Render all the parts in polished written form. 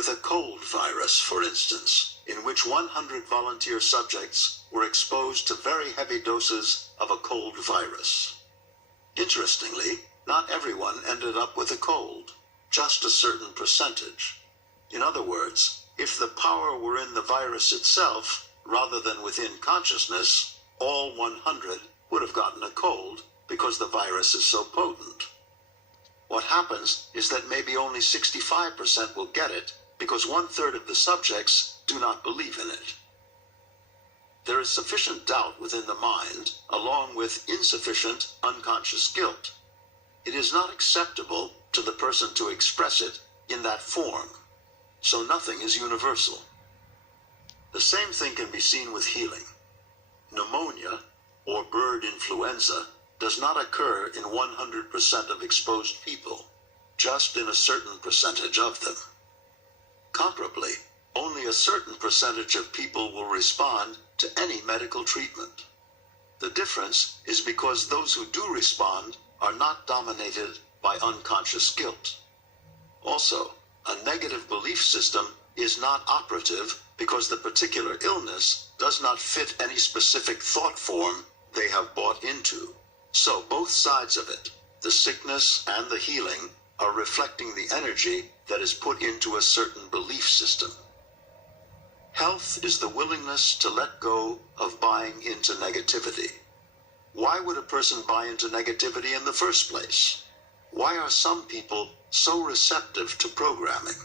with a cold virus, for instance, in which 100 volunteer subjects were exposed to very heavy doses of a cold virus. Interestingly, not everyone ended up with a cold, just a certain percentage. In other words, if the power were in the virus itself, rather than within consciousness, all 100 would have gotten a cold because the virus is so potent. What happens is that maybe only 65% will get it because 1/3 of the subjects do not believe in it. There is sufficient doubt within the mind, along with insufficient unconscious guilt. It is not acceptable to the person to express it in that form, so nothing is universal. The same thing can be seen with healing. Pneumonia, or bird influenza, does not occur in 100% of exposed people, just in a certain percentage of them. Comparably, only a certain percentage of people will respond to any medical treatment. The difference is because those who do respond are not dominated by unconscious guilt. Also, a negative belief system is not operative because the particular illness does not fit any specific thought form they have bought into. So both sides of it, the sickness and the healing, are reflecting the energy that is put into a certain belief system. Health is the willingness to let go of buying into negativity. Why would a person buy into negativity in the first place? Why are some people so receptive to programming?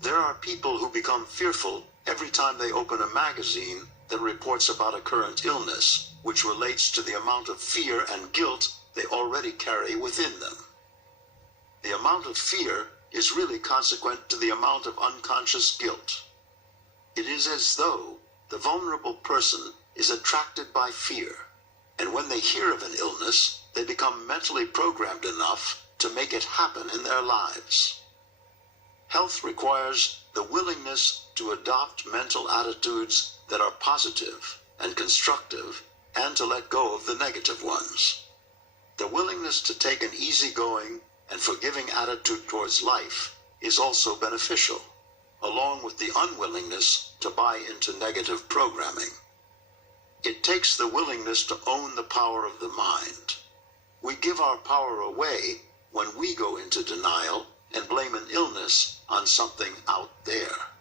There are people who become fearful every time they open a magazine that reports about a current illness, which relates to the amount of fear and guilt they already carry within them. The amount of fear is really consequent to the amount of unconscious guilt. It is as though the vulnerable person is attracted by fear, and when they hear of an illness, they become mentally programmed enough to make it happen in their lives. Health requires the willingness to adopt mental attitudes that are positive and constructive, and to let go of the negative ones. The willingness to take an easygoing and forgiving attitude towards life is also beneficial, along with the unwillingness to buy into negative programming. It takes the willingness to own the power of the mind. We give our power away when we go into denial and blame an illness on something out there.